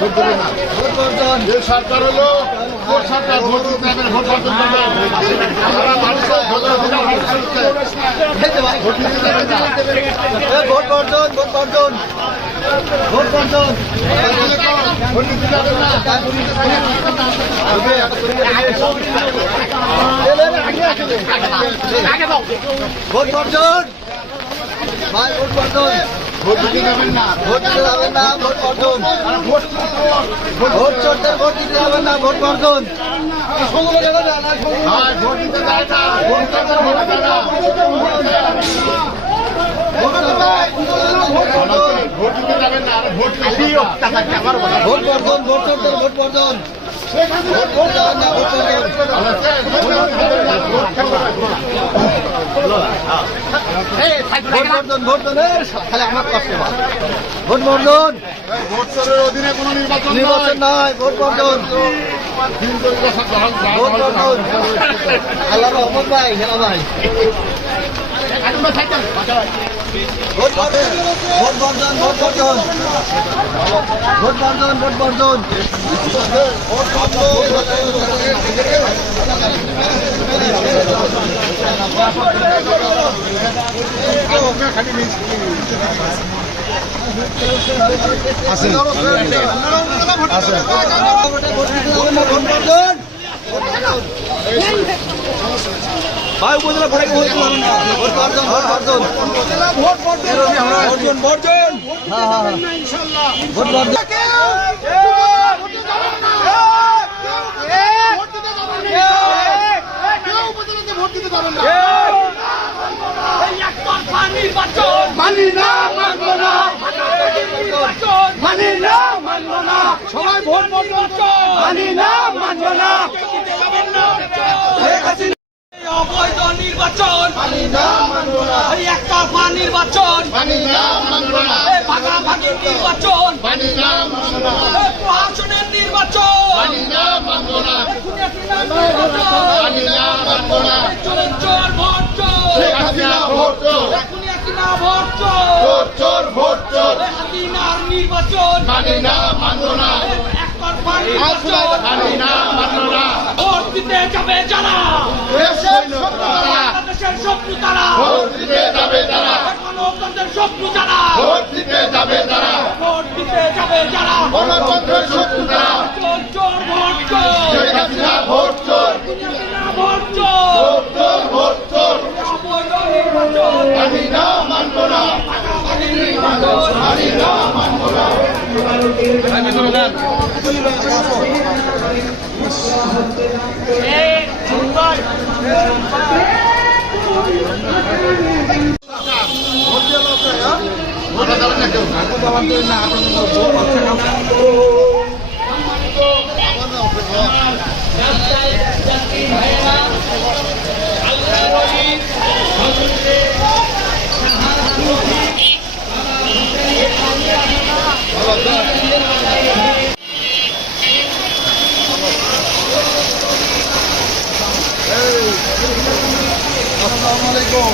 Vote বর্জন vote বর্জন সরকার হলো সরকার ভোট দিতে ভোট বর্জন করবে ভোট বর্জন ভোট বর্জন ভোট বর্জন ভোট বর্জন ভাই ভোট বর্জন ভোট দিতে যাবেন না ভোট দিতে যাবেন না ভোট বর্জন ভোট চোরদের ভোট দিতে যাবেন না ভোট বর্জন ভোট দিতে যায় না ভোট চোরদের ভোট দেয় না ভোট দিতে যাবেন না ভোট ভোট বর্জন ভোট চোরদের ভোট বর্জন ভোট যাবেন না ভোট বর্জন ভোট বর্জন খালি আমার কষ্ট ভোট বর্জন ভোট চোরের অধীনে কোনো নির্বাচন নয় ভোট বর্জন ভোট বর্জন আল্লাহ রহমত ভাই হেলা ভাই ভোট বর্জন ভোট বর্জন ভোট বর্জন ভোট বর্জন ভোট বর্জন ভাই উপজেলা ভোট বর্জন ভোট বর্জন ভোট বর্জন বর্জন ভোট বর্জন মানি না মানব না মানি না মানব না সবাই ভোট মানি না মানব না অবৈধ নির্বাচন মানি না মানব না একতরফা নির্বাচন মানি না মানব না ভাগাভাগি নির্বাচন মানি না মানব না প্রশাসনের নির্বাচন মানি না মানব না খুনিয়ার নির্বাচন মানি না মানব না মানি না, মানব না। একতরফা নির্বাচন মানি না, মানব না। ভোট দিতে যাবে যারা দেশের শত্রু তারা, বাংলাদেশের শত্রু তারা ভোট দিতে যাবে তারা, গণতন্ত্রের শত্রু যারা ভোট দিতে যাবে তারা, ভোট দিতে যাবে যারা গণতন্ত্রের শত্রু তারা। চোর চোর ভোট চোর শেখ হাসিনা ভোট চোর, ভোট চোর ভোট চোর, ভোট চোর। অবৈধ নির্বাচন মানি না, মানব না, মানি না, মানব না। ভোটে যাবেন না কেউ? আসসালামু আলাইকুম।